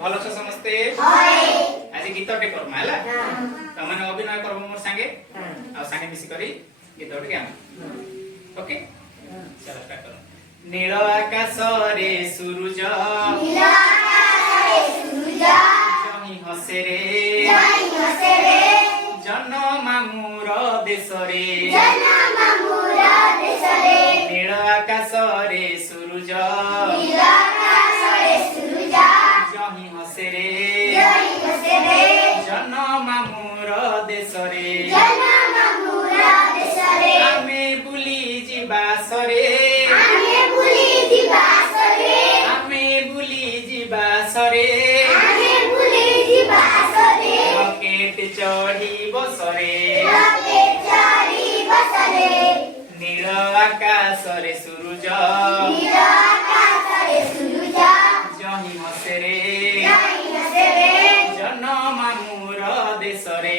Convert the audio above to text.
भल छ समस्ते आज गीतटे करमा हैला तमने अभिनय करबो मोर संगे आ संगे मिसी करी गीतटे गाम ओके चलो स्टार्ट करो नील आकाश रे सूरज जही हसे रे जन मामुर देश रे नील आकाश रे सूरज जही हसे रे जन मामुर देश रे आमे बुली जीवा सरे आमे बुली जीवा सरे रॉकेट चढ़ी बसरे नील आकाश रे सूरज जही हसे रे जन मामुर देश रे